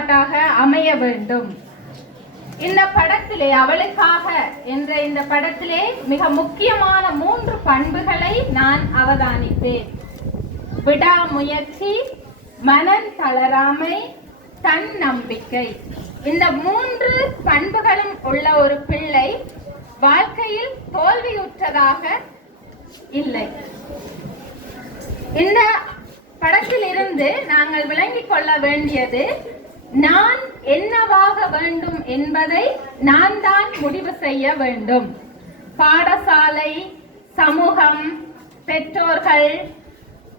எடுத்துக்காட்டாக அமைய வேண்டும். இந்த படத்திலே அவளுக்காக என்ற இந்த படத்திலே மிக முக்கியமான 3 பண்புகளை நான் அவதானித்தேன். விடாமுயற்சி, மனம் தளராமை, தன்னம்பிக்கை. இந்த 3 பண்புகளும் உள்ள ஒரு பிள்ளை வாழ்க்கையில் தோல்வியுற்றதாக இல்லை. இந்த படத்தில் இருந்து நாங்கள் விளங்கிக் கொள்ள வேண்டியது, நான் என்னவாக வேண்டும் என்பதை நான் தான் முடிவு செய்ய வேண்டும். பாடசாலை, சமூகம், பெற்றோர்கள்,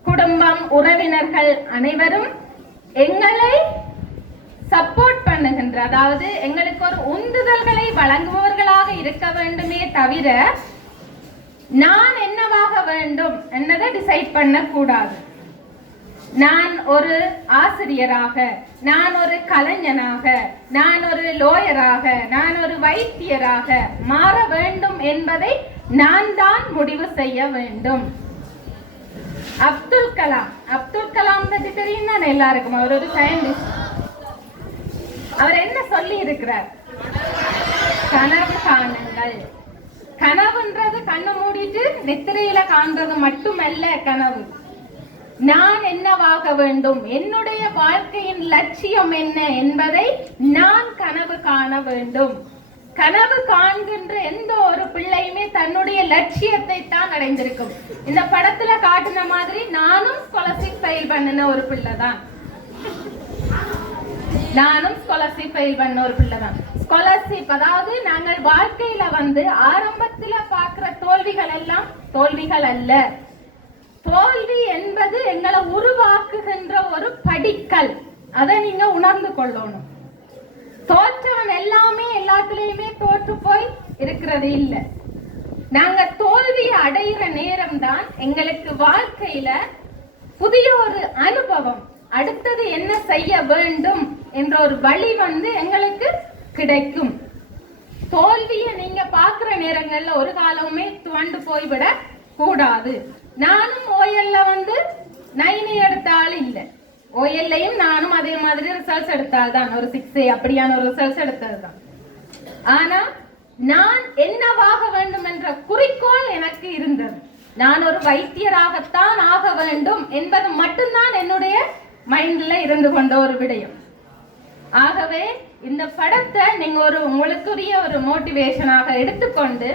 குடும்பம், உறவினர்கள் அனைவரும் எங்களை சப்போர்ட் பண்ணுகின்ற, அதாவது எங்களுக்கு ஒரு உந்துதல்களை வழங்குபவர்களாக இருக்க வேண்டுமே தவிர நான் என்னவாக வேண்டும் என்னதை டிசைட் பண்ண கூடாது. நான் ஒரு ஆசிரியராக, நான் ஒரு கலைஞனாக, நான் ஒரு லோயராக, நான் ஒரு வைத்தியராக மாற வேண்டும் என்பதை நான் தான் முடிவு செய்ய வேண்டும். அப்துல் கலாம் பற்றி தெரியும் தான் எல்லாருக்கும். அவர் ஒரு சயின்டிஸ்ட். அவர் என்ன சொல்லி இருக்கிறார்? கனவு காணுங்கள். கனவுன்றது கண்ணு மூடிட்டு நெத்திரையில காண்றது மட்டுமல்ல கனவு. நான் என்னவாக வேண்டும், என்னுடைய வாழ்க்கையின் லட்சியம் என்ன என்பதை நான் கனவு காண வேண்டும். கனவு காண்கின்ற எந்த ஒரு பிள்ளையுமே தன்னுடைய லட்சியத்தை தான் அடைந்திருக்கும். இந்த படத்துல காட்டின மாதிரி நானும் ஸ்காலர்ஷிப் ஃபெயில் பண்ணின ஒரு பிள்ளை தான். ஸ்காலர்ஷிப் அதாவது நாங்கள் வாழ்க்கையில ஆரம்பத்துல பாக்குற தோல்விகள் எல்லாம் தோல்விகள் அல்ல. தோல்வி என்பது எங்களை உருவாக்குகின்ற ஒரு படிக்கல். அதை நீங்க உணர்ந்து கொள்ளணும். தோற்றவன் எல்லாமே எல்லாத்துலயுமே தோற்று போய் இருக்கிறது இல்லை. நாங்க தோல்வியை அடைகிற நேரம் தான் எங்களுக்கு வாழ்க்கையில புதிய ஒரு அனுபவம், அடுத்தது என்ன செய்ய வேண்டும் என்ற ஒரு வழி எங்களுக்கு கிடைக்கும். தோல்வியை நீங்க பாக்குற நேரங்கள்ல ஒரு காலமே துவண்டு போய்விட கூடாது. நானும் ஓஎல்ல 9 எடுத்த ஆள் இல்லை. ஓஎல்லையும் நானும் அதே மாதிரி ரிசல்ட்ஸ் எடுத்தால் தான், ஒரு 6 அப்படியான ஒரு ரிசல்ட்ஸ் எடுத்தது தான். ஆனா நான் என்னவாக வேண்டும் என்ற குறிக்கோள் எனக்கு இருந்தது. நான் ஒரு வைத்தியராகத்தான் ஆக வேண்டும் என்பது மட்டும்தான் என்னுடைய மைண்ட்ல இருந்து கொண்ட ஒரு விடயம். ஆகவே இந்த படத்தை நீங்க உங்களுக்குரிய ஒரு மோட்டிவேஷனாக எடுத்துக்கொண்டு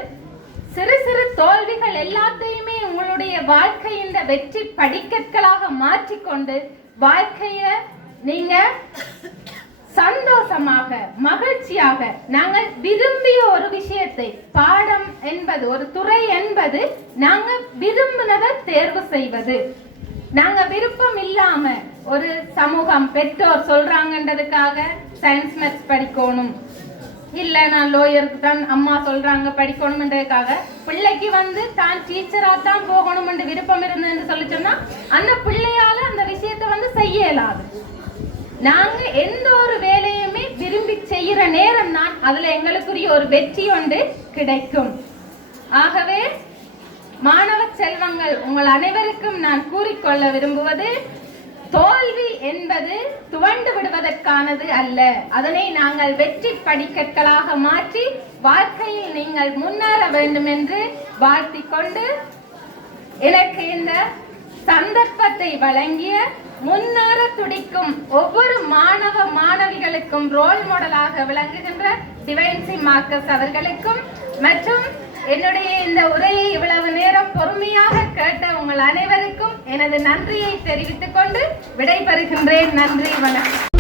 சிறு சிறு தோல்விகள் எல்லாத்தையுமே உங்களுடைய வாழ்க்கையின் வெற்றி படிக்கற்களாக மாற்றிக்கொண்டு வாழ்க்கைய நீங்க சந்தோஷமாக மகிழ்ச்சியாக, நாங்கள் விரும்பிய ஒரு விஷயத்தை, பாடம் என்பது ஒரு துறை என்பது நாங்க விரும்பினதை தேர்வு செய்வது. நாங்க விருப்பம் இல்லாம ஒரு சமூகம் பெற்றோர் சொல்றாங்கன்றதுக்காக சயின்ஸ் மேத்ஸ் படிக்கணும், இல்ல நான் லோயருக்கு தான் அம்மா சொல்றாங்க படிக்கணும்ன்றதுக்காக பிள்ளைக்கு தான் டீச்சரா தான் போகணும் என்று விருப்பம் இருந்ததுன்னு சொல்லி சொன்னா அந்த பிள்ளையால அந்த விஷயத்தை செய்ய இயலாது. நாங்க எந்த ஒரு வேலையுமே விரும்பி செய்யற நேரம் தான் அதுல எங்களுக்குரிய ஒரு வெற்றி ஒன்று கிடைக்கும். ஆகவே மாணவ செல்வங்கள், உங்கள் அனைவருக்கும் நான் கூறிக்கொள்ள விரும்புவது, தோல்வி என்பது துவண்டு விடுவதற்கானது அல்ல. அதனை நாங்கள் வெற்றி படிக்கற்களாக மாற்றி வாழ்க்கையில் நீங்கள் முன்னேற வேண்டும் என்று வாழ்த்திக் கொண்டு, எனக்கு இந்த சந்தர்ப்பத்தை வழங்கிய முன்னேற துடிக்கும் ஒவ்வொரு மாணவ மாணவிகளுக்கும் ரோல் மாடலாக விளங்குகின்ற டிவைன்சி மார்க்கஸ் அவர்களுக்கும் மற்றும் என்னுடைய இந்த உரையை இவ்வளவு நேரம் பொறுமையாக கேட்ட உங்கள் அனைவருக்கும் எனது நன்றியை தெரிவித்துக் கொண்டு விடைபெறுகின்றேன். நன்றி, வணக்கம்.